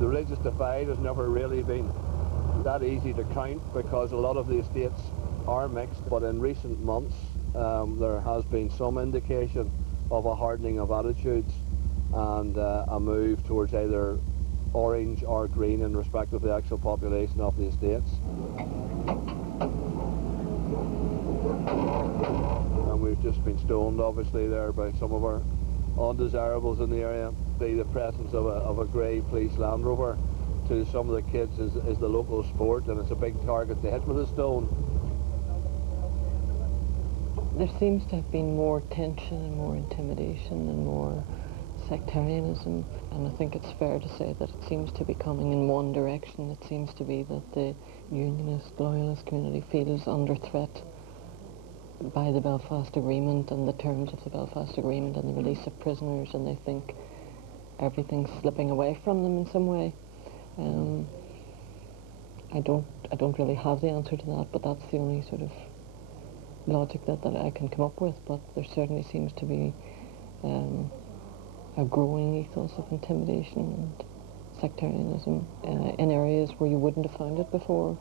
The religious divide has never really been that easy to count because a lot of the estates are mixed, but in recent months there has been some indication of a hardening of attitudes and a move towards either orange or green in respect of the actual population of the estates. And we've just been stoned obviously there by some of our undesirables in the area. The presence of a grey police Land Rover to some of the kids is the local sport, and it's a big target to hit with a stone. There seems to have been more tension and more intimidation and more sectarianism, and I think it's fair to say that it seems to be coming in one direction. It seems to be that the unionist, loyalist community feels under threat by the Belfast Agreement and the terms of the Belfast Agreement and the release of prisoners, and they think everything's slipping away from them in some way. I don't really have the answer to that, but that's the only sort of logic that I can come up with. But there certainly seems to be a growing ethos of intimidation and sectarianism in areas where you wouldn't have found it before.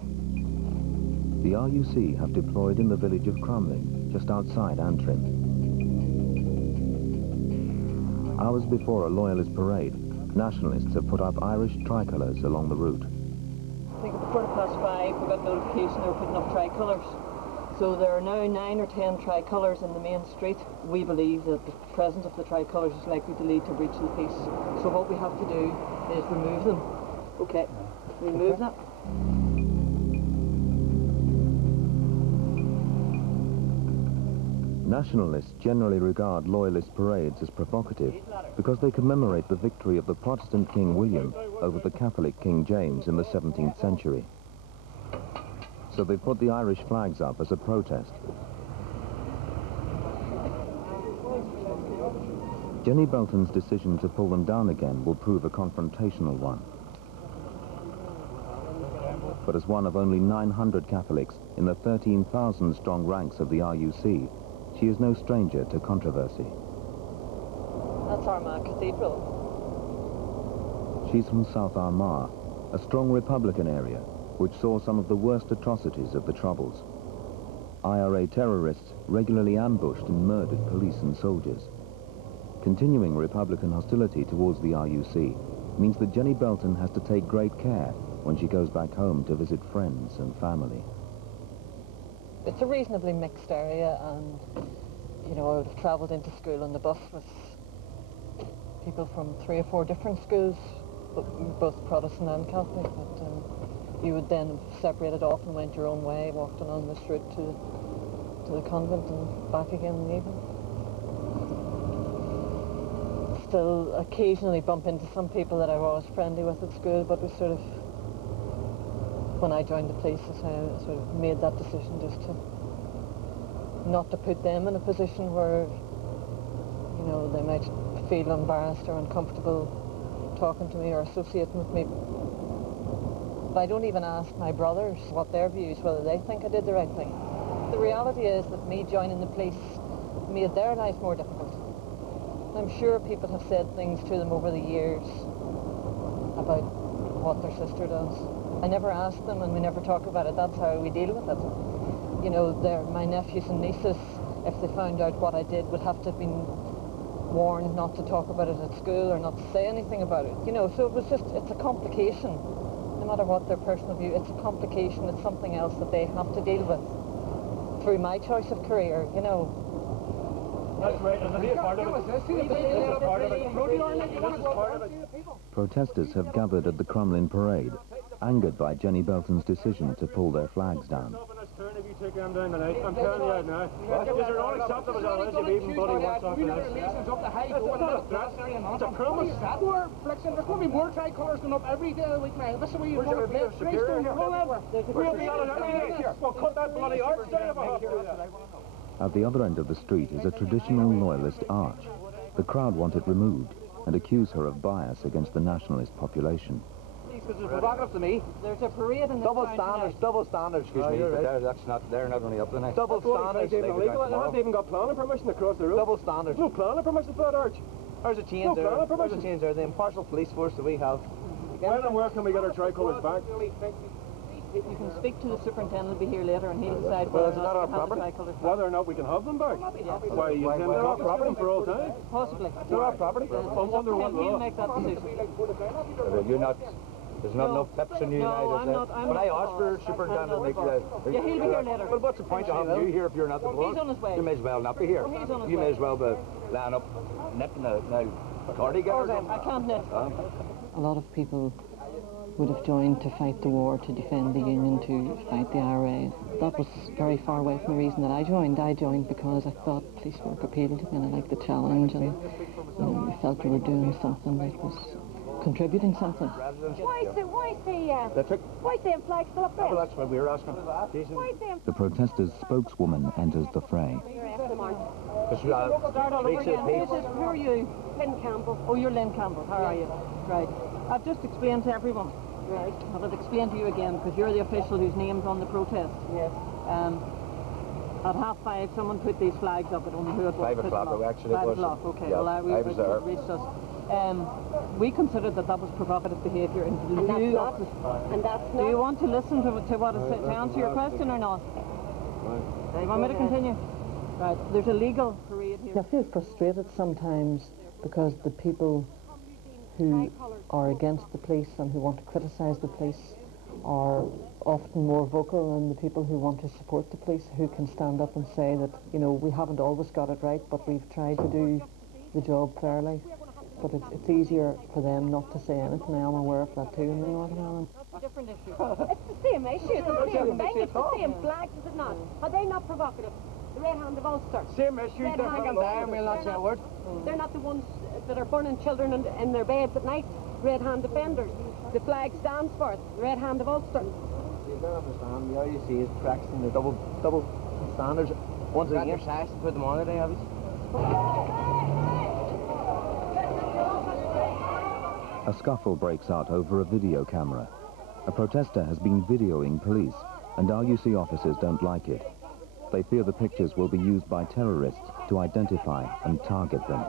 The RUC have deployed in the village of Crumlin, just outside Antrim. Hours before a loyalist parade, nationalists have put up Irish tricolours along the route. I think at 5:15 we got notification they were putting up tricolours. So there are now 9 or 10 tricolours in the main street. We believe that the presence of the tricolours is likely to lead to breach of the peace. So what we have to do is remove them. Okay, remove that. Nationalists generally regard loyalist parades as provocative because they commemorate the victory of the Protestant King William over the Catholic King James in the 17th century. So they've put the Irish flags up as a protest. Jenny Belton's decision to pull them down again will prove a confrontational one. But as one of only 900 Catholics in the 13,000-strong ranks of the RUC, she is no stranger to controversy. That's Armagh Cathedral. She's from South Armagh, a strong Republican area which saw some of the worst atrocities of the Troubles. IRA terrorists regularly ambushed and murdered police and soldiers. Continuing Republican hostility towards the RUC means that Jenny Belton has to take great care when she goes back home to visit friends and family. It's a reasonably mixed area, and you know, I've travelled into school on the bus with people from 3 or 4 different schools, both Protestant and Catholic, but you would then have separated off and went your own way, walked along this route to the convent and back again in the evening. Still occasionally bump into some people that I was friendly with at school, but we sort of, when I joined the police, I sort of made that decision just to not to put them in a position where, you know, they might feel embarrassed or uncomfortable talking to me or associating with me. But I don't even ask my brothers what their views, whether they think I did the right thing. The reality is that me joining the police made their life more difficult. I'm sure people have said things to them over the years about what their sister does. I never ask them, and we never talk about it. That's how we deal with it. You know, my nephews and nieces, if they found out what I did, would have to have been warned not to talk about it at school or not to say anything about it. You know, so it was just, it's a complication. No matter what their personal view, it's a complication. It's something else that they have to deal with through my choice of career, you know. That's right. Protesters have gathered at the Crumlin parade, angered by Jenny Belton's decision to pull their flags down. If you take them down tonight, I'm telling you right now. Because they're unacceptable unless you even bloody works off the list. It's a promise. There's going to be more tricolours going up every day of the week now. This is where you want to play. We'll be on it every day. We'll cut that bloody arch down if I have to. At the other end of the street is a traditional loyalist arch. The crowd want it removed and accuse her of bias against the nationalist population. Because it's provocative to me. There's a parade in the double standards, excuse me, but they're not only up the next. Double standards. They haven't even got planning permission to cross the road. Double standards. No planning permission for that arch. There's a change there. There's a change there. The impartial police force that we have When and where can we get our tricolours back? You can speak to the superintendent, will be here later, and he'll decide Well, whether is or that our not we have the property? tricolours back. Whether or not we can have them back? Yes. Why, you intend to confiscate them for all time? Possibly. They're our property. Under what He'll law? make that decision. You're not... There's not enough tips in you No, now, I'm is not. there? I'm When not I asked for involved. superintendent, I'm make not sure involved. Yeah, he'll be here later. Well, what's the point of having you here if you're not involved? He's on his way. You may as well not be here. He's on his You way. may as well be laying up knitting a cardigan or something. I can't knit. A lot of people would have joined to fight the war, to defend the Union, to fight the IRA. That was very far away from the reason that I joined. I joined because I thought police work appealed to me and I liked the challenge, and I felt we were doing something that was contributing something. Why is the flag still up there? Well, that's what we were asking. The protesters' spokeswoman enters the fray. Start all over again. Who are you? Lynn Campbell. Oh, you're Lynn Campbell. How are you? Right. I've just explained to everyone. Right. But I've explained to you again, because you're the official whose name's on the protest. Yes. At 5:30, someone put these flags up. I don't know who it was. 5 o'clock, actually. 5 o'clock, okay. Yeah, well, I was there. Reached us. We considered that was provocative behaviour in And that's view not. of the... And that's Do you not. want to listen to what is to answer your question or not? Do you want me to continue? Right, there's a legal parade here. I feel frustrated sometimes because the people who are against the police and who want to criticise the police are often more vocal than the people who want to support the police, who can stand up and say that, you know, we haven't always got it right, but we've tried to do the job fairly. But it's easier for them not to say anything. I am aware of that too, in the Northern Ireland. Different issue. It's the same issue. It's the same thing. It's the same flags, is it not? Are they not provocative? The Red Hand of Ulster. Same issue, different law, and we'll not say a word. They're not the ones that are burning children in their beds at night. Red Hand Defenders. The flag stands for it. The Red Hand of Ulster. You don't understand. The RUC is practicing the double standards. Once again, your size to put them on today, obviously. A scuffle breaks out over a video camera. A protester has been videoing police, and RUC officers don't like it. They fear the pictures will be used by terrorists to identify and target them.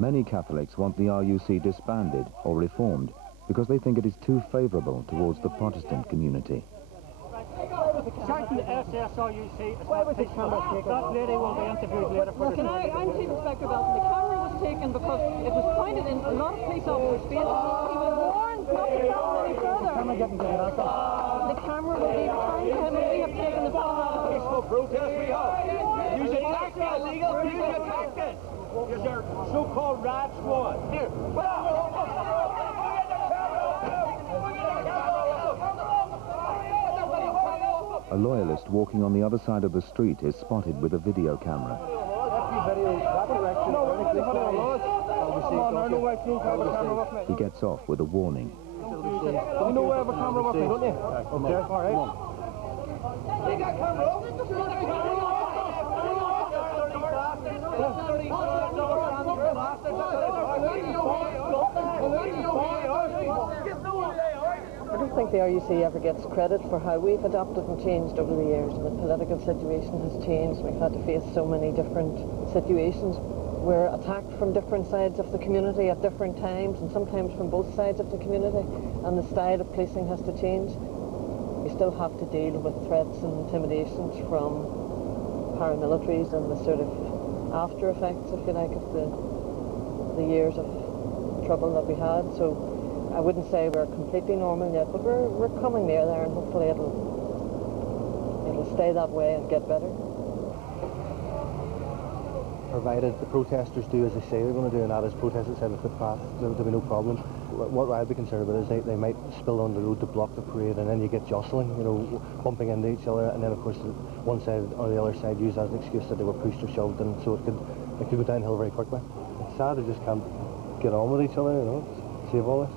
Many Catholics want the RUC disbanded or reformed because they think it is too favourable towards the Protestant community. Certain SSRUC is not peaceful. That lady will be interviewed later for the... I'm Chief Inspector Belcon. The camera was taken because it was pointed in a lot of police officers' faces. He was warned not to travel any further. The camera will be returned to him, and we have taken the phone out of it. Peaceful protest we have. Use your tactics. Use your tactics. Use your so-called rad squad. Here. A loyalist walking on the other side of the street is spotted with a video camera. He gets off with a warning. You know where the camera was, don't you? Okay, all right. You got camera I don't think the RUC ever gets credit for how we've adapted and changed over the years. The political situation has changed. We've had to face so many different situations. We're attacked from different sides of the community at different times, and sometimes from both sides of the community, and the style of policing has to change. We still have to deal with threats and intimidations from paramilitaries and the sort of after effects, if you like, of the years of trouble that we had. So I wouldn't say we're completely normal yet, but we're coming near there, and hopefully it'll stay that way and get better. Provided the protesters do as they say they're going to do, and that is protest outside the footpath, there'll be no problem. What I'd be concerned about is they might spill on the road to block the parade, and then you get jostling, you know, bumping into each other, and then of course one side or the other side use as an excuse that they were pushed or shoved, and so it could go downhill very quickly. It's sad they just can't get on with each other, you know, save all this.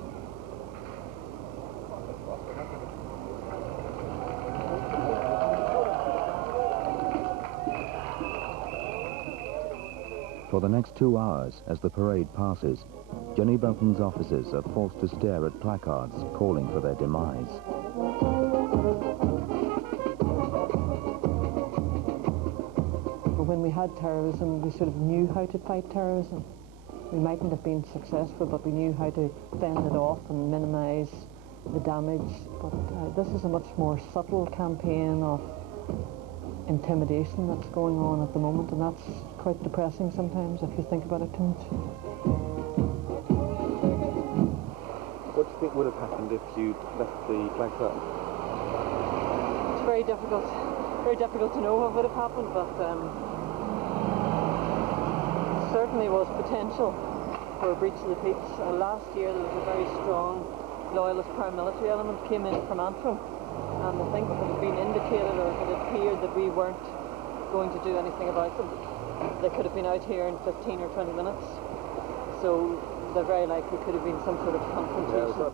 For the next 2 hours, as the parade passes, Genny Belcon's officers are forced to stare at placards calling for their demise. When we had terrorism, we sort of knew how to fight terrorism. We mightn't have been successful, but we knew how to fend it off and minimise the damage. But this is a much more subtle campaign of intimidation that's going on at the moment, and that's quite depressing sometimes if you think about it too much. What do you think would have happened if you left the flags up? It's very difficult to know what would have happened, but certainly was potential for a breach of the peace. Last year there was a very strong loyalist paramilitary element came in from Antrim, and I think if it had been indicated or if it appeared that we weren't going to do anything about them, they could have been out here in 15 or 20 minutes. So there very likely could have been some sort of confrontation.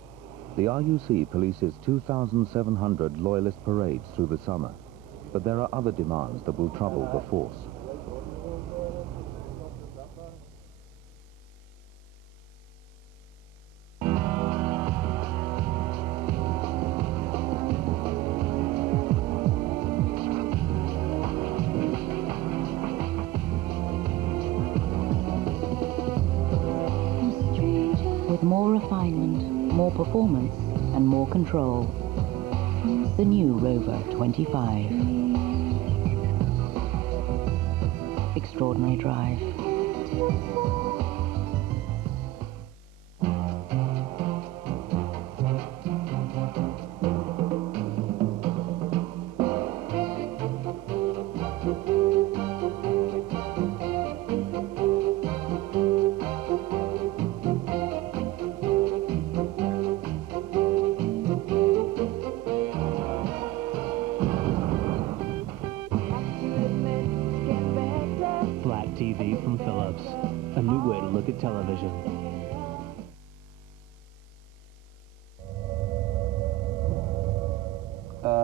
The RUC polices 2,700 loyalist parades through the summer, but there are other demands that will trouble the force. With more refinement, more performance, and more control. The new Rover 25. Extraordinary drive. TV from Philips, a new way to look at television.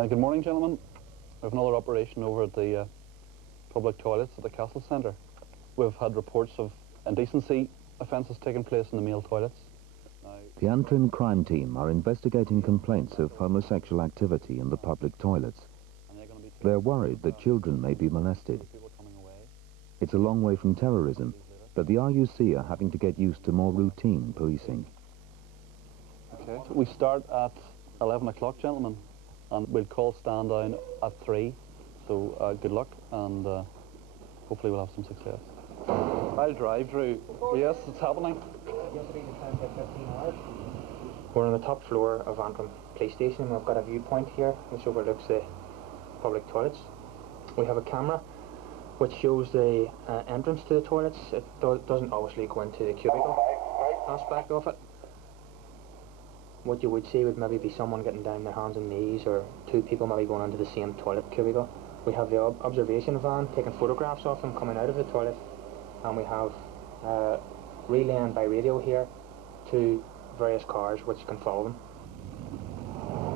Good morning, gentlemen. We have another operation over at the public toilets at the Castle Centre. We've had reports of indecency offences taking place in the male toilets. The Antrim crime team are investigating complaints of homosexual activity in the public toilets. They're worried that children may be molested. It's a long way from terrorism, but the RUC are having to get used to more routine policing. Okay. We start at 11 o'clock, gentlemen, and we'll call stand down at 3. So good luck, and hopefully we'll have some success. I'll drive, Drew. Yes, it's happening. We're on the top floor of Antrim Police Station. We've got a viewpoint here which overlooks the public toilets. We have a camera which shows the entrance to the toilets. It doesn't obviously go into the cubicle aspect of it. What you would see would maybe be someone getting down their hands and knees, or 2 people maybe going into the same toilet cubicle. We have the observation van taking photographs of them coming out of the toilet, and we have relaying by radio here to various cars which can follow them.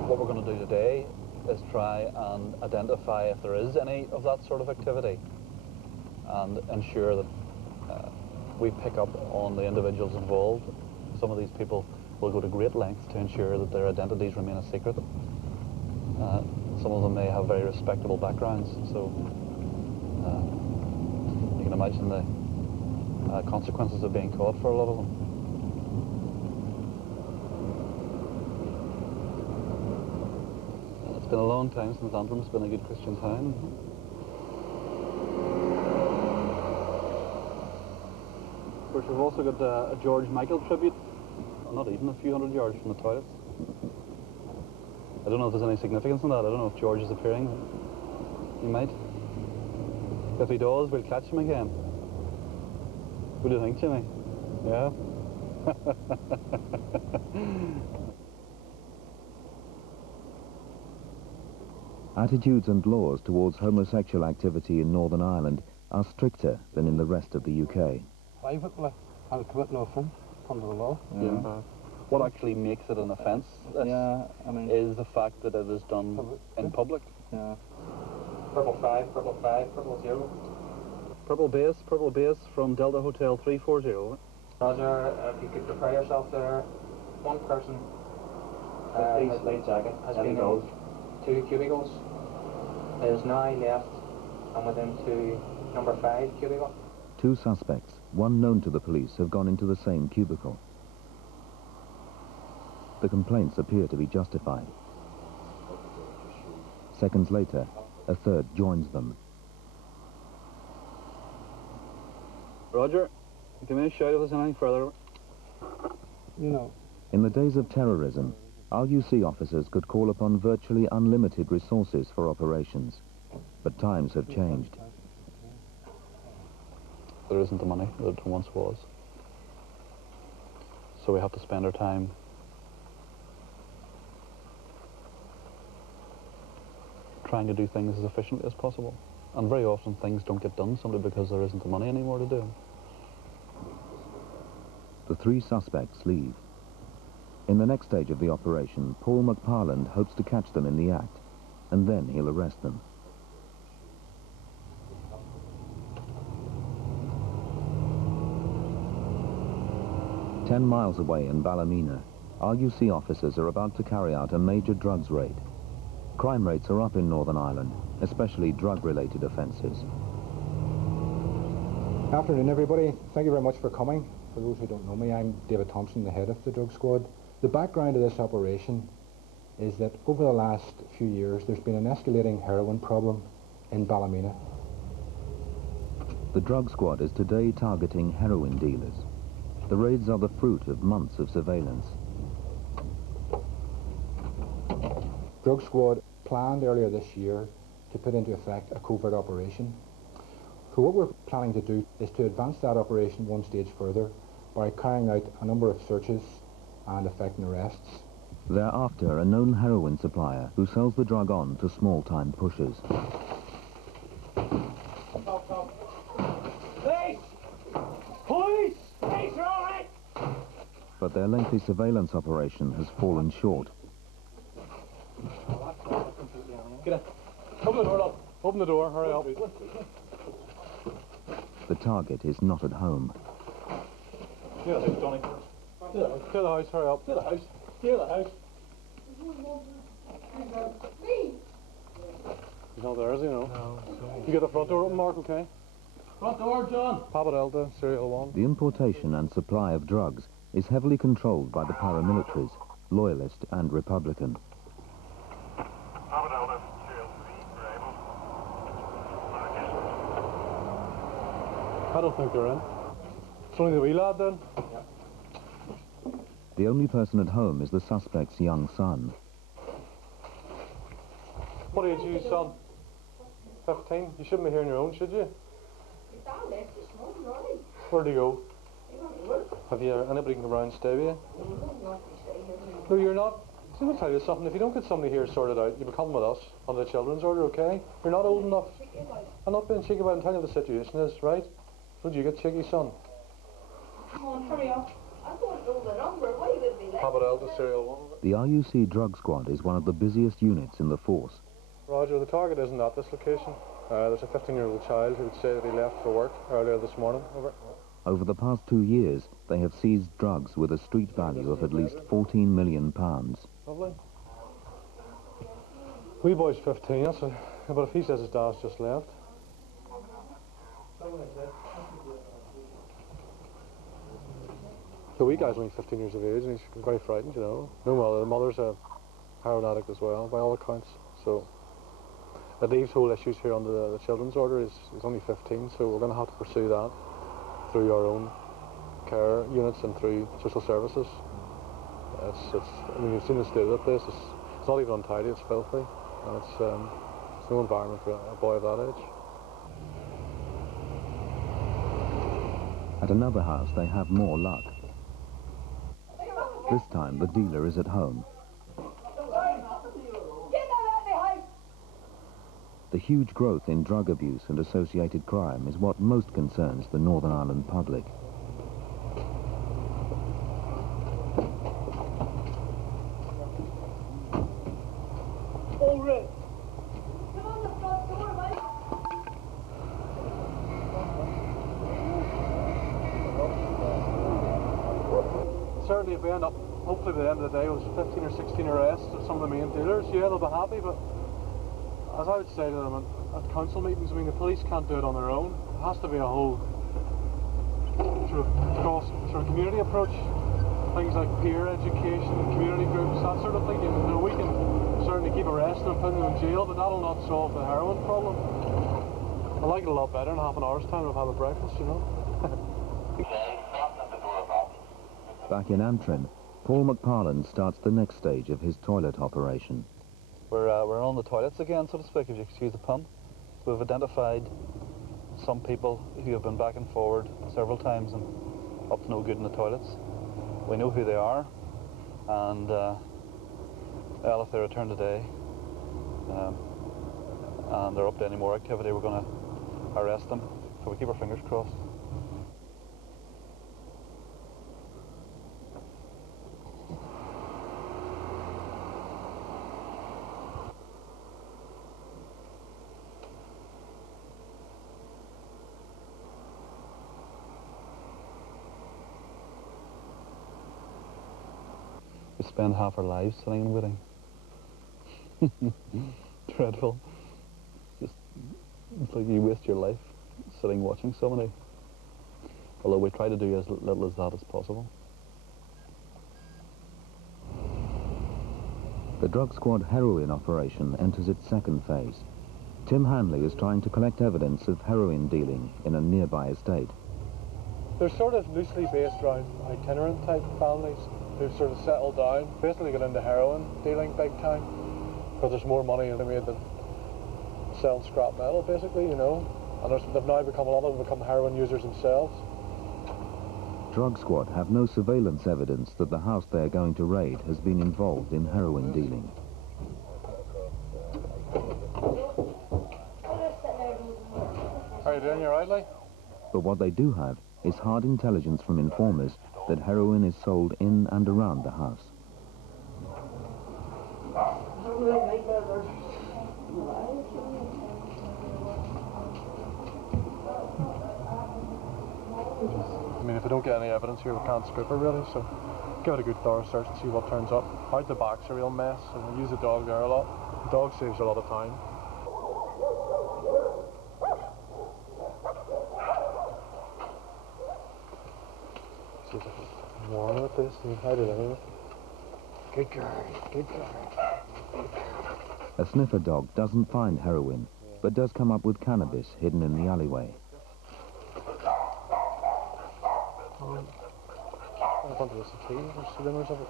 What we're going to do today is try and identify if there is any of that sort of activity, and ensure that we pick up on the individuals involved. Some of these people will go to great lengths to ensure that their identities remain a secret. Some of them may have very respectable backgrounds, so you can imagine the consequences of being caught for a lot of them. It's been a long time since Antrim's been a good Christian town. Of course, we've also got a George Michael tribute, not even a few hundred yards from the toilets. I don't know if there's any significance in that. I don't know if George is appearing. He might. If he does, we'll catch him again. What do you think, Jimmy? Yeah? Attitudes and laws towards homosexual activity in Northern Ireland are stricter than in the rest of the UK. Privately, I'll commit no offence under the law. Yeah. What actually makes it an offence is the fact that it is done in public. Yeah. Purple 5, purple 0. Purple base from Delta Hotel 340. Roger, if you could prepare yourself there. One person light jacket has been in 2 cubicles. Is now left and within to number 5 cubicle. 2 suspects, one known to the police, have gone into the same cubicle. The complaints appear to be justified. Seconds later, a third joins them. Roger, give me a shout if there's anything further. No. In the days of terrorism, RUC officers could call upon virtually unlimited resources for operations. But times have changed. There isn't the money that there once was. So we have to spend our time trying to do things as efficiently as possible. And very often things don't get done simply because there isn't the money anymore to do. The 3 suspects leave. In the next stage of the operation, Paul McParland hopes to catch them in the act, and then he'll arrest them. "10 miles away in Ballymena, RUC officers are about to carry out a major drugs raid. Crime rates are up in Northern Ireland, especially drug-related offences. Afternoon, everybody. Thank you very much for coming. For those who don't know me, I'm David Thompson, the head of the drug squad. The background of this operation is that over the last few years there's been an escalating heroin problem in Ballymena. The drug squad is today targeting heroin dealers. The raids are the fruit of months of surveillance. Drug squad planned earlier this year to put into effect a covert operation. So what we're planning to do is to advance that operation one stage further by carrying out a number of searches and effecting arrests. They're after a known heroin supplier who sells the drug on to small-time pushers. Police! Police! Police are all right! But their lengthy surveillance operation has fallen short. Get in. Open the door, love. Open the door, hurry up. The target is not at home. Clear the house, Johnny. Clear the house, hurry up. Clear the house. Clear the house. He's not there, is he, no? No. You get the front door open, Mark, okay? Front door, John! Papa Delta, Serial 1. The importation and supply of drugs is heavily controlled by the paramilitaries, loyalist and Republican. Papa Delta, Serial 3, Rebel. I don't think they're in. It's only the wee lad then. The only person at home is the suspect's young son. What age are you, son? 15? You shouldn't be here on your own, should you? Where'd he go? Have you anybody can come around and stay with you? No, you're not. See, I'll tell you something. If you don't get somebody here sorted out, you will come with us on the children's order, okay? You're not old enough. I'm not being cheeky, but I'm telling you the situation is, right? Would you get cheeky, son? Come on, hurry up. I don't know the number. Why would be late? Papa Delta, Serial 1. The RUC drug squad is one of the busiest units in the force. Roger, the target isn't at this location. There's a 15-year-old child who would say that he left for work earlier this morning. Over the past 2 years, they have seized drugs with a street value of at least £14 million. Lovely. Wee boy's 15, that's a, but if he says his dad's just left. The wee guy's only 15 years of age and he's very frightened, you know. No mother, the mother's a heroin addict as well, by all accounts. So it leaves whole issues here under the children's order. He's only 15, so we're going to have to pursue that through our own care units and through social services. I mean, you've seen the state of the place. It's not even untidy, it's filthy, and it's no environment for a boy of that age. At another house, they have more luck. This time, the dealer is at home. The huge growth in drug abuse and associated crime is what most concerns the Northern Ireland public. certainly if we end up, hopefully by the end of the day, with 15 or 16 arrests of some of the main dealers, yeah, they'll be happy, but as I would say to them at council meetings, I mean, the police can't do it on their own. It has to be a whole sort of community approach. Things like peer education, community groups, that sort of thing. You know, we can certainly keep arresting and putting them in jail, but that'll not solve the heroin problem. I like it a lot better in half an hour's time of having breakfast, you know. Back in Antrim, Paul McParland starts the next stage of his toilet operation. We're on the toilets again, so to speak, if you excuse the pun. We've identified some people who have been back and forward several times and up to no good in the toilets. We know who they are, and well, if they return today and they're up to any more activity, we're going to arrest them, so we keep our fingers crossed. We spend half our lives sitting and waiting. Dreadful. Just, it's like you waste your life sitting watching somebody. Although we try to do as little as that as possible. The drug squad heroin operation enters its second phase. Tim Hanley is trying to collect evidence of heroin dealing in a nearby estate. They're sort of loosely based around itinerant type families who've sort of settled down, basically got into heroin dealing big time, because there's more money in made than selling scrap metal, basically, you know. And they've now become, a lot of them become heroin users themselves. Drug squad have no surveillance evidence that the house they are going to raid has been involved in heroin dealing. How are you doing? You alright, Lee? But what they do have is hard intelligence from informers that heroin is sold in and around the house. I mean, if we don't get any evidence here, we can't scoop her really, so give it a good thorough search and see what turns up. Out the back's a real mess, so we use the dog there a lot. The dog saves a lot of time. See if I can warm with this and hide it anyway. Good girl, good girl. A sniffer dog doesn't find heroin, but does come up with cannabis hidden in the alleyway. I wanted this to tea, there's cylinders of it.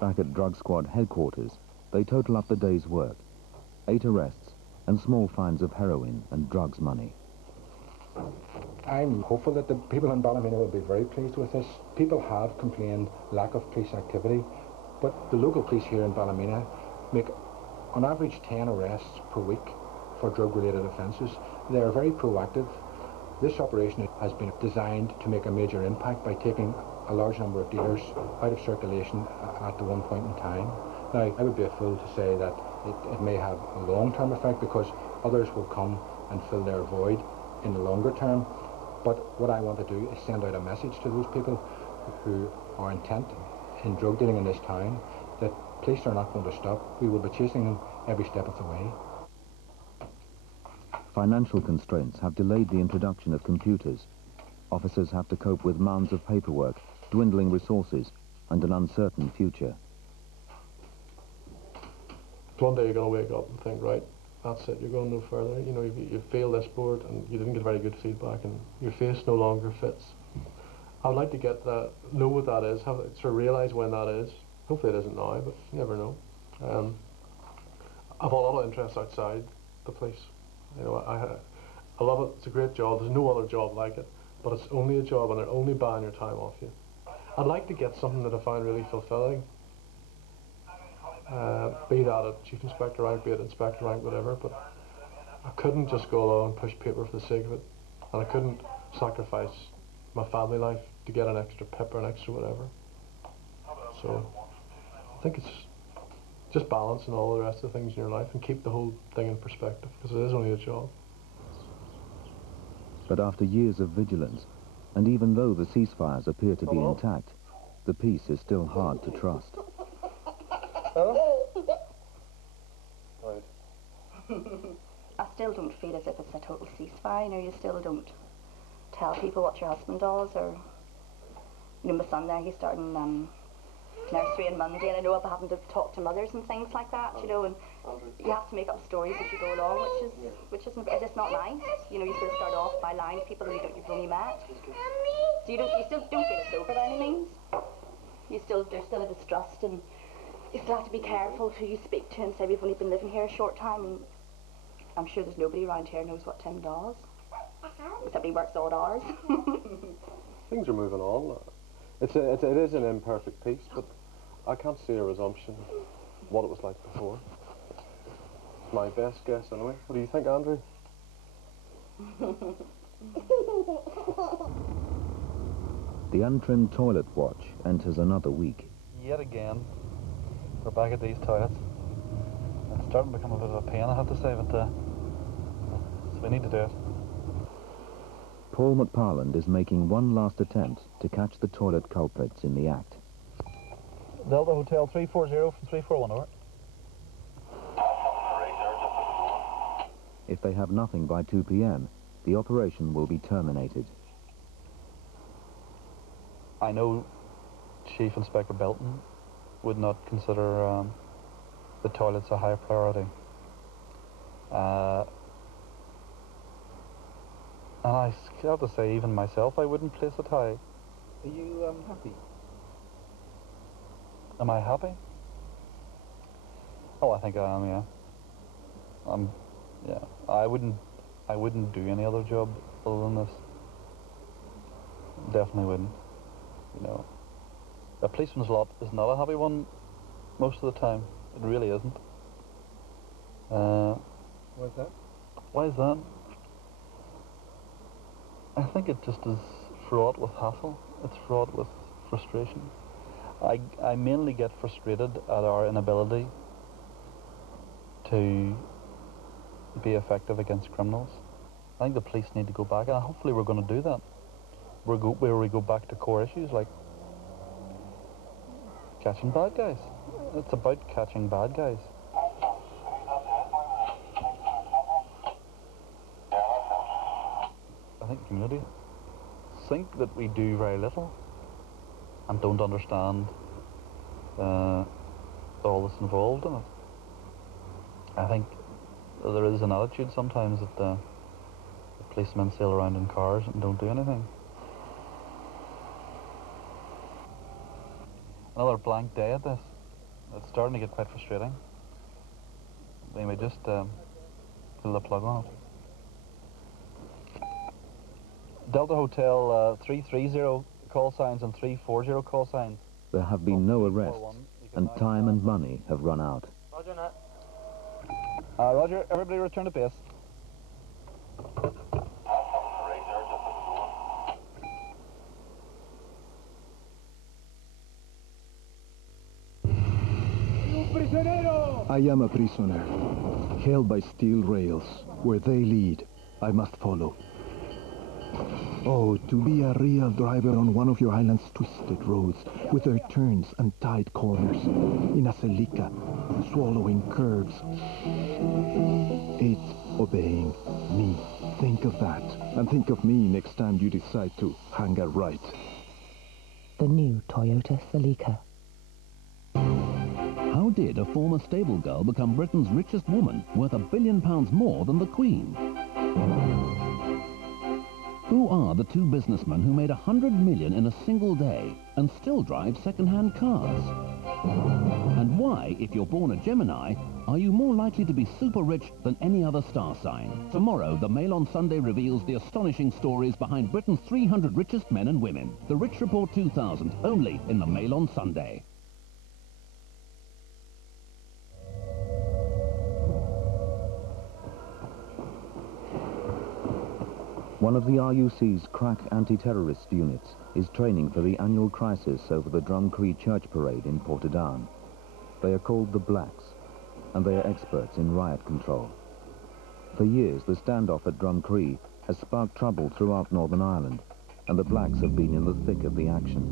Back at drug squad headquarters, they total up the day's work. 8 arrests and small fines of heroin and drugs money. I'm hopeful that the people in Ballymena will be very pleased with this. People have complained lack of police activity, but the local police here in Ballymena make on average 10 arrests per week for drug-related offences. They are very proactive. This operation has been designed to make a major impact by taking a large number of dealers out of circulation at the one point in time. Now, I would be a fool to say that it may have a long-term effect, because others will come and fill their void in the longer term. But what I want to do is send out a message to those people who are intent in drug dealing in this town that police are not going to stop. We will be chasing them every step of the way. Financial constraints have delayed the introduction of computers. Officers have to cope with mounds of paperwork, dwindling resources, and an uncertain future. One day you're going to wake up and think, right, that's it, you're going no further. You know, you failed this board and you didn't get very good feedback and your face no longer fits. I would like to get that, know what that is, sort of realise when that is. Hopefully it isn't now, but you never know. I've a lot of interest outside the police. You know, I love it. It's a great job. There's no other job like it, but it's only a job and they're only buying your time off you. I'd like to get something that I find really fulfilling. Be that a chief inspector rank, be it inspector rank, whatever, but I couldn't just go along and push paper for the sake of it, and I couldn't sacrifice my family life to get an extra pip or an extra whatever. So I think it's just balancing all the rest of the things in your life and keep the whole thing in perspective, because it is only a job. But after years of vigilance, and even though the ceasefires appear to be intact, the peace is still hard to trust. I still don't feel as if it's a total ceasefire. You know, you still don't tell people what your husband does, or, you know, my son there, he's starting nursery on Monday, and I know I'll be having to talk to mothers and things like that, you know, and you have to make up stories as you go along, which isn't, it's just not nice. You know, you sort of start off by lying to people who you've only met. So you still don't feel it's over by any means. There's still a distrust, and you still have to be careful who you speak to and say we've only been living here a short time, and I'm sure there's nobody around here knows what Tim does, except he works odd hours. Things are moving on. It is an imperfect peace, but I can't see a resumption of what it was like before. It's my best guess anyway. What do you think, Andrew? The untrimmed toilet watch enters another week. Yet again, we're back at these toilets. It's starting to become a bit of a pain, I have to say, but so we need to do it. Paul McParland is making one last attempt to catch the toilet culprits in the act. Delta Hotel 340 from 341, over. If they have nothing by 2 p.m, the operation will be terminated. I know Chief Inspector Belcon would not consider the toilets a high priority. And I have to say, even myself, I wouldn't place it high. Are you happy? Am I happy? Oh, I think I am, yeah. Yeah. I wouldn't do any other job other than this. Definitely wouldn't. You know, a policeman's lot is not a happy one most of the time. It really isn't. Why is that? Why is that? I think it just is fraught with hassle. It's fraught with frustration. I mainly get frustrated at our inability to be effective against criminals. I think the police need to go back, and hopefully we're going to do that. Where we go back to core issues like catching bad guys. It's about catching bad guys. I think the community think that we do very little and don't understand all that's involved in it. I think there is an attitude sometimes that the policemen sail around in cars and don't do anything. Another blank day at this. It's starting to get quite frustrating. We may just pull the plug on it. Delta Hotel 330 call signs and 340 call signs. There have been no arrests, and time and money have run out. Roger, Nat. Roger, everybody return to base. I am a prisoner, held by steel rails. Where they lead, I must follow. Oh, to be a real driver on one of your island's twisted roads, with their turns and tight corners, in a celica, swallowing curves. It's obeying me. Think of that, and think of me next time you decide to hang a right. The new Toyota Celica. How did a former stable girl become Britain's richest woman, worth £1 billion more than the Queen? Who are the two businessmen who made 100 million in a single day and still drive second-hand cars? And why, if you're born a Gemini, are you more likely to be super rich than any other star sign? Tomorrow, the Mail on Sunday reveals the astonishing stories behind Britain's 300 richest men and women. The Rich Report 2000, only in the Mail on Sunday. One of the RUC's crack anti-terrorist units is training for the annual crisis over the Drumcree church parade in Portadown. They are called the Blacks, and they are experts in riot control. For years, the standoff at Drumcree has sparked trouble throughout Northern Ireland, and the blacks have been in the thick of the action.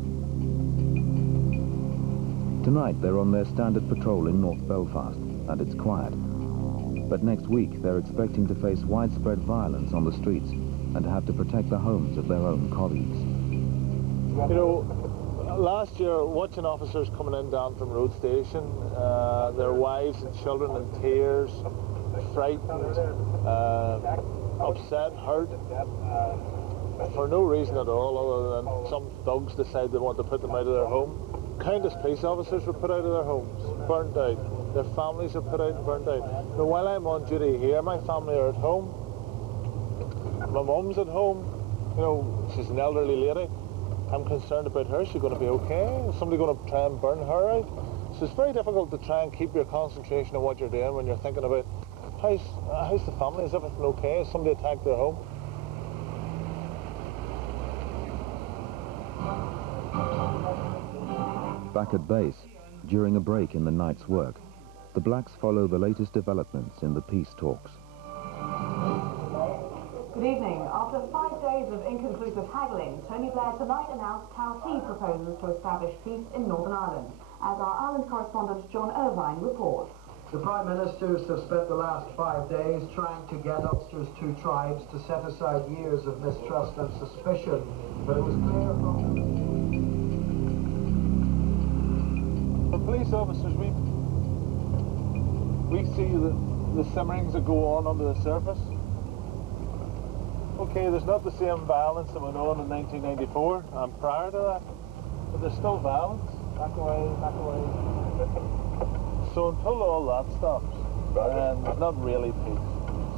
Tonight they're on their standard patrol in North Belfast, and it's quiet. But next week they're expecting to face widespread violence on the streets and to have to protect the homes of their own colleagues. You know, last year, watching officers coming in down from Road Station, their wives and children in tears, frightened, upset, hurt, for no reason at all other than some thugs decide they want to put them out of their home. Countless police officers were put out of their homes, burnt out. Their families are put out and burnt out. Now, while I'm on duty here, my family are at home. My mum's at home. You know, she's an elderly lady. I'm concerned about her. Is she going to be okay? Is somebody going to try and burn her out? So it's very difficult to try and keep your concentration on what you're doing when you're thinking about how's the family? Is everything okay? Has somebody attacked their home? Back at base, during a break in the night's work, the blacks follow the latest developments in the peace talks. Good evening. After 5 days of inconclusive haggling, Tony Blair tonight announced how he proposes to establish peace in Northern Ireland, as our Ireland correspondent John Irvine reports. The Prime Ministers have spent the last 5 days trying to get Ulster's two tribes to set aside years of mistrust and suspicion, but it was clear from... For police officers, we see the simmerings that go on under the surface. Okay, there's not the same violence that went on in 1994 and prior to that, but there's still violence. Back away, back away. So until all that stops, there's not really peace.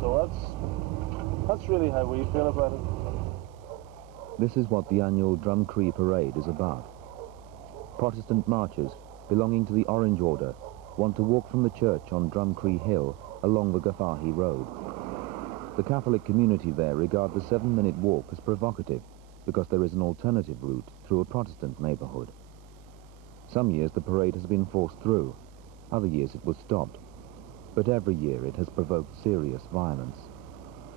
So that's really how we feel about it. This is what the annual Drumcree parade is about. Protestant marchers belonging to the Orange Order want to walk from the church on Drumcree Hill along the Gaffahi Road. The Catholic community there regard the 7-minute walk as provocative because there is an alternative route through a Protestant neighbourhood. Some years the parade has been forced through, other years it was stopped, but every year it has provoked serious violence.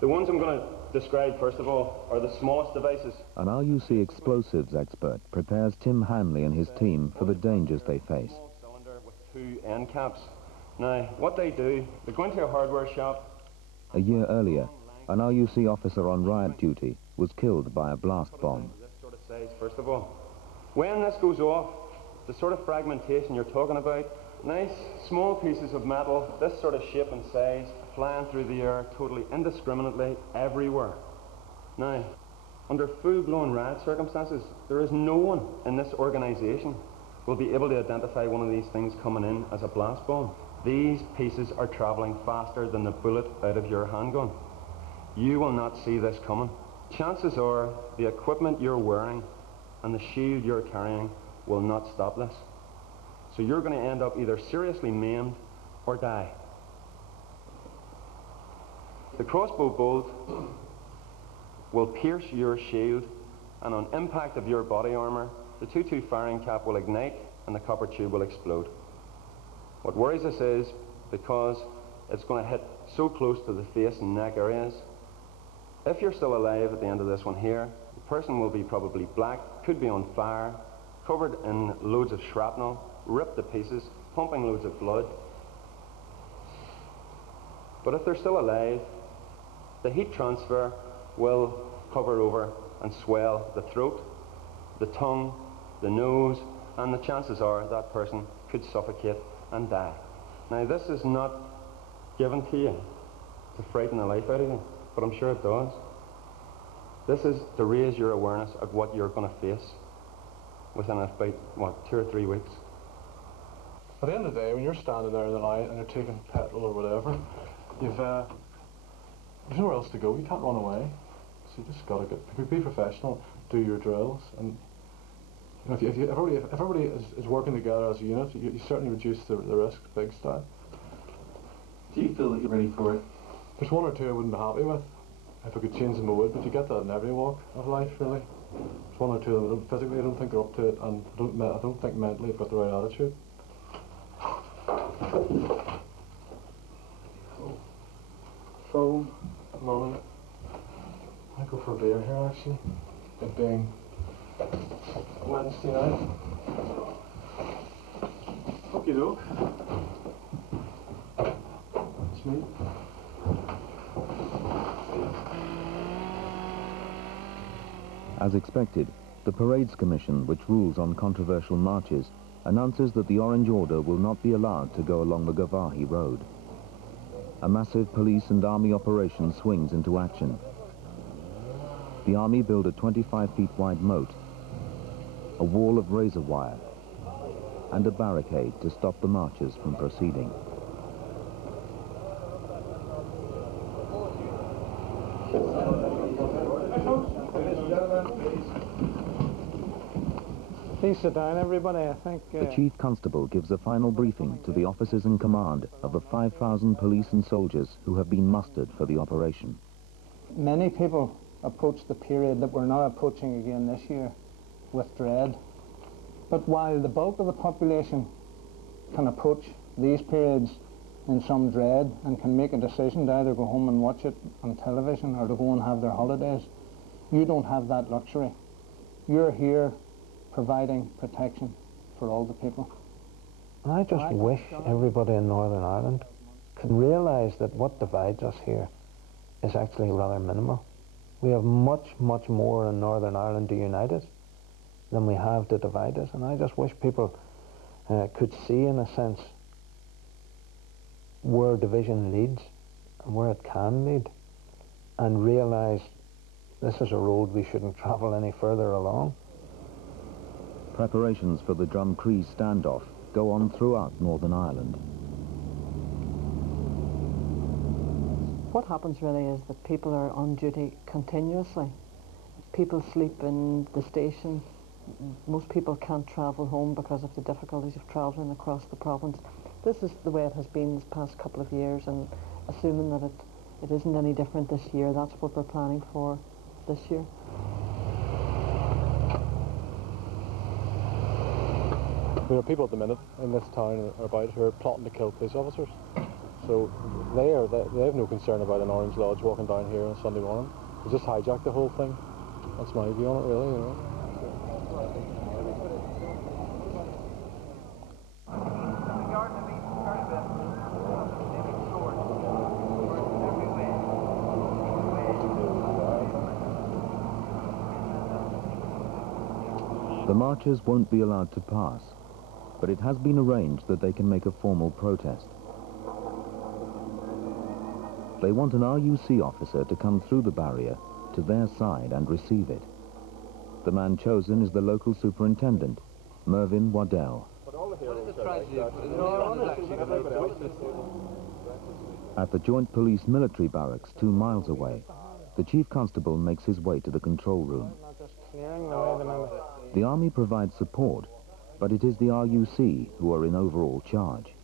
The ones I'm going to describe first of all are the smallest devices. An RUC explosives expert prepares Tim Hanley and his team for the dangers they face. Small cylinder with 2 end caps. Now, what they do, they go into a hardware shop. A year earlier, an RUC officer on riot duty was killed by a blast bomb. This sort of size, first of all. When this goes off, the sort of fragmentation you're talking about, nice small pieces of metal, this sort of shape and size, flying through the air totally indiscriminately everywhere. Now, under full-blown riot circumstances, there is no one in this organisation will be able to identify one of these things coming in as a blast bomb. These pieces are travelling faster than the bullet out of your handgun. You will not see this coming. Chances are the equipment you're wearing and the shield you're carrying will not stop this. So you're going to end up either seriously maimed or die. The crossbow bolt will pierce your shield, and on impact of your body armour, the 2-2 firing cap will ignite and the copper tube will explode. What worries us is because it's going to hit so close to the face and neck areas. If you're still alive at the end of this one here, the person will be probably black, could be on fire, covered in loads of shrapnel, ripped to pieces, pumping loads of blood. But if they're still alive, the heat transfer will cover over and swell the throat, the tongue, the nose, and the chances are that person could suffocate and die. Now, this is not given to you to frighten the life out of you, but I'm sure it does. This is to raise your awareness of what you're going to face within about, what, 2 or 3 weeks. At the end of the day, when you're standing there in the night and you're taking petrol or whatever, there's nowhere else to go. You can't run away. So you just got to be professional, do your drills, and you know, if everybody is working together as a unit, you certainly reduce the risk big style. Do you feel that you're ready for it? There's 1 or 2 I wouldn't be happy with. If I could change them, I would, but you get that in every walk of life, really. There's 1 or 2 of them physically I don't think are up to it, and I don't think mentally I've got the right attitude. Phone. Money. go for a beer here actually. It being Wednesday night. Okie doke. It's me. As expected, the Parades Commission, which rules on controversial marches, announces that the Orange Order will not be allowed to go along the Gavahi Road. A massive police and army operation swings into action. The army build a 25 feet wide moat, a wall of razor wire, and a barricade to stop the marchers from proceeding. Please sit down, everybody. I think... The Chief Constable gives a final briefing to the officers in command of the 5,000 police and soldiers who have been mustered for the operation. Many people approach the period that we're now approaching again this year with dread. But while the bulk of the population can approach these periods in some dread and can make a decision to either go home and watch it on television or to go and have their holidays, you don't have that luxury. You're here providing protection for all the people. And I just wish everybody in Northern Ireland could realise that what divides us here is actually rather minimal. We have much, much more in Northern Ireland to unite us than we have to divide us, and I just wish people could see, in a sense, where division leads and where it can lead, and realise this is a road we shouldn't travel any further along. Preparations for the Drumcree standoff go on throughout Northern Ireland. What happens really is that people are on duty continuously. People sleep in the station. Most people can't travel home because of the difficulties of travelling across the province. This is the way it has been this past couple of years, and assuming that it isn't any different this year, that's what we're planning for this year. There are people at the minute in this town or about who are plotting to kill police officers. So they have no concern about an Orange Lodge walking down here on Sunday morning. They just hijack the whole thing. That's my view on it, really, you know. The marchers won't be allowed to pass, but it has been arranged that they can make a formal protest. They want an RUC officer to come through the barrier to their side and receive it. The man chosen is the local superintendent, Mervyn Waddell. At the Joint Police Military Barracks 2 miles away, the Chief Constable makes his way to the control room. The Army provides support, but it is the RUC who are in overall charge.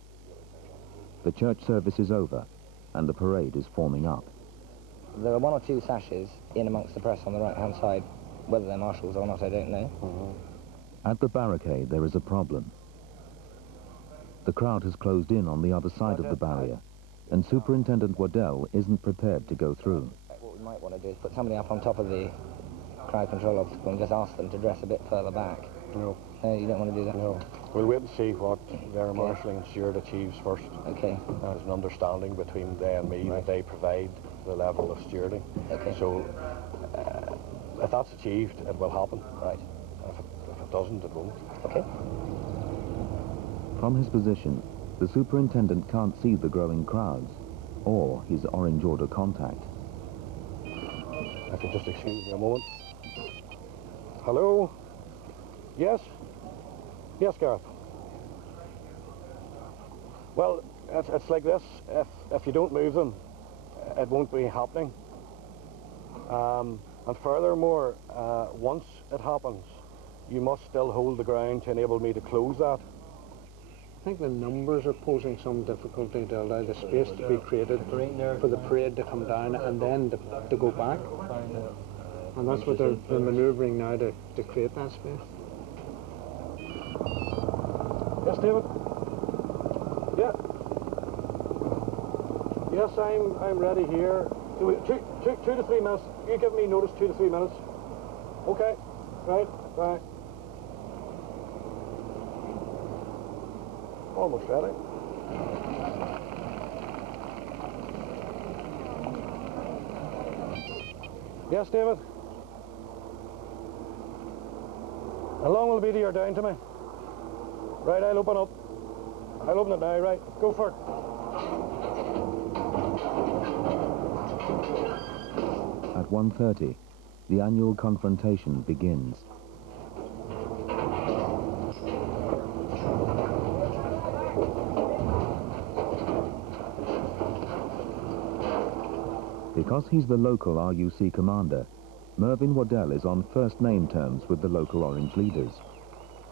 The church service is over, and the parade is forming up. There are 1 or 2 sashes in amongst the press on the right-hand side. Whether they're marshals or not, I don't know. At the barricade, there is a problem. The crowd has closed in on the other side of the barrier, and Superintendent Waddell isn't prepared to go through. What we might want to do is put somebody up on top of the crowd control obstacle and just ask them to dress a bit further back. No. No, you don't want to do that? No. We'll wait and see what their marshalling and steward achieves first. Okay. There's an understanding between they and me that they provide the level of stewarding. Okay. So, if that's achieved, it will happen. Right. If it doesn't, it won't. Okay. From his position, the superintendent can't see the growing crowds or his Orange Order contact. If you just excuse me a moment. Hello? Yes? Yes, Gareth. Well, it's like this. If you don't move them, it won't be happening. And furthermore, once it happens, you must still hold the ground to enable me to close that. I think the numbers are posing some difficulty to allow the space to be created for the parade to come down and then to go back. And that's what they're manoeuvring now to create that space. Yes, David? Yeah. Yes, I'm ready here. 2 to 3 minutes. You give me notice 2 to 3 minutes. Okay. Right. Right. Almost ready. Yes, David? How long will it be till you're down to me? Right, I'll open up. I'll open it now, right. Go for it. At 1:30, the annual confrontation begins. Because he's the local RUC commander, Mervyn Waddell is on first-name terms with the local Orange leaders.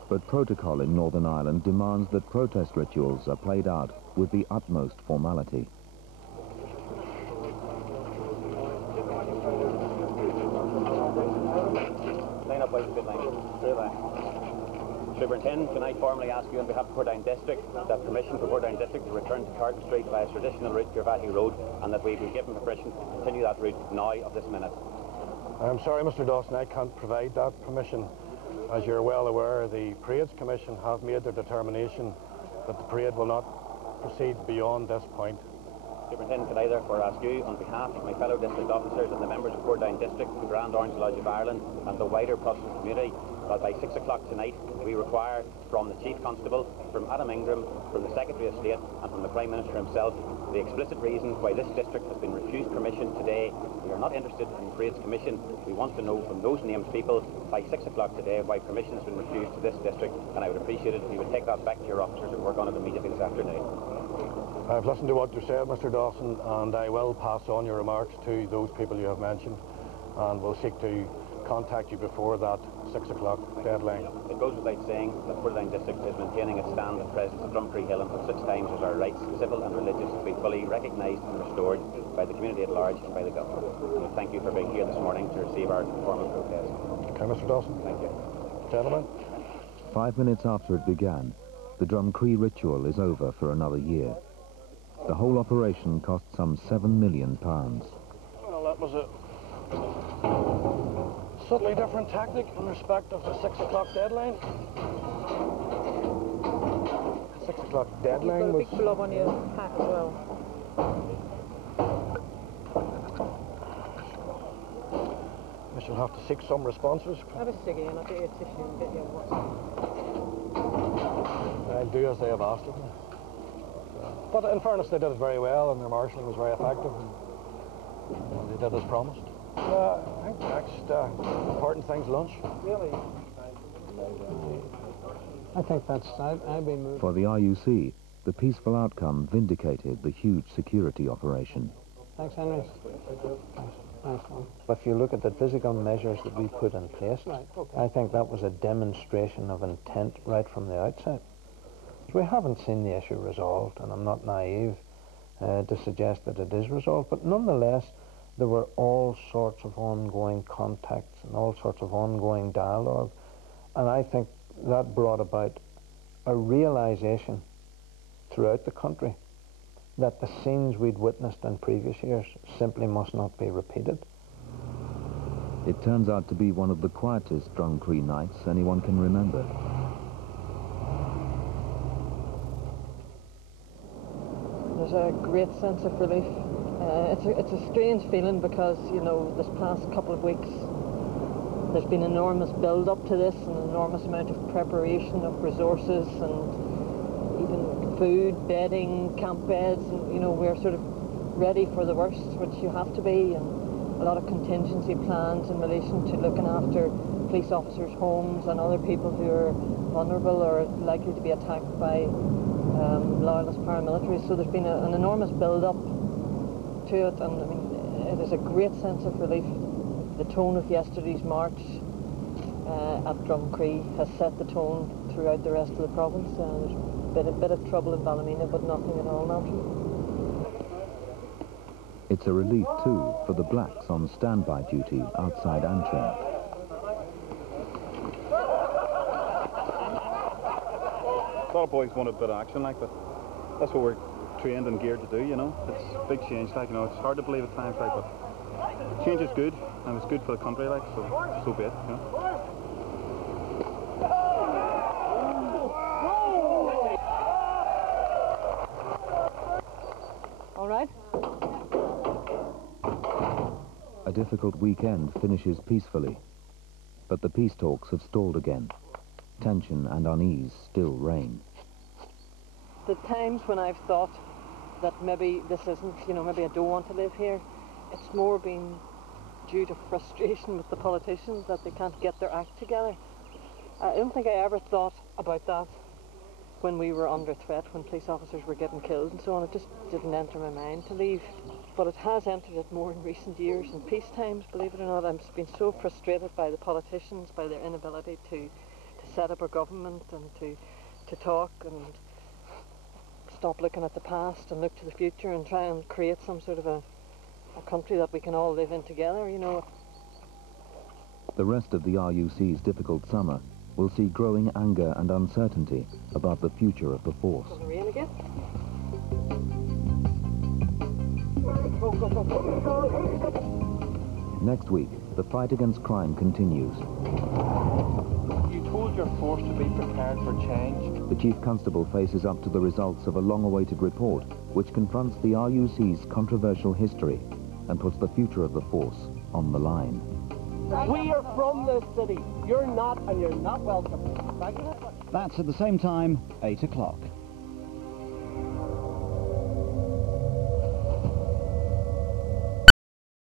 But protocol in Northern Ireland demands that protest rituals are played out with the utmost formality. Line up, boys, good line. Through that. Superintendent, can I formally ask you on behalf of Portadown District that permission for Portadown District to return to Carter Street via traditional route Gervati Road, and that we be given permission to continue that route now of this minute? I'm sorry, Mr. Dawson, I can't provide that permission. As you're well aware, the Parades Commission have made their determination that the parade will not proceed beyond this point. Superintendent, can I therefore ask you, on behalf of my fellow district officers and the members of Portadown District, the Grand Orange Lodge of Ireland, and the wider Protestant community, that by 6 o'clock tonight we require from the Chief Constable, from Adam Ingram, from the Secretary of State, and from the Prime Minister himself, the explicit reason why this district has been refused permission today. We are not interested in the Parades Commission. We want to know from those named people by 6 o'clock today why permission has been refused to this district, and I would appreciate it if you would take that back to your officers and work on it immediately this afternoon. I've listened to what you said, Mr. Dawson, and I will pass on your remarks to those people you have mentioned, and we'll seek to contact you before that 6 o'clock deadline. It goes without saying that Portadown District is maintaining its stand and presence at Drumcree Hill until such times as our rights, civil and religious, be fully recognised and restored by the community at large and by the government. We thank you for being here this morning to receive our formal protest. Okay, Mr. Dawson. Thank you. Gentlemen. 5 minutes after it began, the Drumcree ritual is over for another year. The whole operation cost some £7 million. Well, that was a subtly different tactic in respect of the 6 o'clock deadline. 6 o'clock deadline was... You've got a big blob on your hat as well. We shall have to seek some responses. Have a ciggy and I'll get you a tissue and get you a wash. I'll do as they have asked of me. But in fairness, they did it very well, and their marshalling was very effective, and they did as promised. I think the next important thing's lunch. Really? I think that's... I'd be moved. For the RUC, the peaceful outcome vindicated the huge security operation. Thanks, Henry. Thanks. If you look at the physical measures that we put in place, I think that was a demonstration of intent right from the outset. We haven't seen the issue resolved, and I'm not naive to suggest that it is resolved, but nonetheless there were all sorts of ongoing contacts and all sorts of ongoing dialogue, and I think that brought about a realisation throughout the country that the scenes we'd witnessed in previous years simply must not be repeated. It turns out to be one of the quietest Drumcree nights anyone can remember. There's a great sense of relief. It's a strange feeling because, you know, this past couple of weeks there's been enormous build-up to this, an enormous amount of preparation of resources and even food, bedding, camp beds, and, you know, we're sort of ready for the worst, which you have to be, and a lot of contingency plans in relation to looking after police officers' homes and other people who are vulnerable or likely to be attacked by loyalist paramilitaries. So there's been an enormous build-up to it, and I mean, it is a great sense of relief. The tone of yesterday's march at Drumcree has set the tone throughout the rest of the province. There's a bit of trouble in Ballymena, but nothing at all natural. It's a relief too for the blacks on standby duty outside Antrim. A lot of boys want a bit of action like that. That's what we're trained and geared to do, you know. It's a big change, like, you know, it's hard to believe at times, like, but change is good, and it's good for the country, like, so be it, you know. All right. A difficult weekend finishes peacefully, but the peace talks have stalled again. Tension and unease still reign. The times when I've thought that maybe this isn't, you know, maybe I don't want to live here, it's more been due to frustration with the politicians that they can't get their act together. I don't think I ever thought about that when we were under threat, when police officers were getting killed and so on. It just didn't enter my mind to leave. But it has entered it more in recent years. In peace times, believe it or not, I've been so frustrated by the politicians, by their inability to set up a government and to talk and stop looking at the past and look to the future and try and create some sort of a country that we can all live in together, you know. The rest of the RUC's difficult summer will see growing anger and uncertainty about the future of the force. Going to rain again? Next week, the fight against crime continues. You told your force to be prepared for change. The Chief Constable faces up to the results of a long-awaited report which confronts the RUC's controversial history and puts the future of the force on the line. We are from this city. You're not, and you're not welcome. Thank you very much. That's at the same time, 8 o'clock.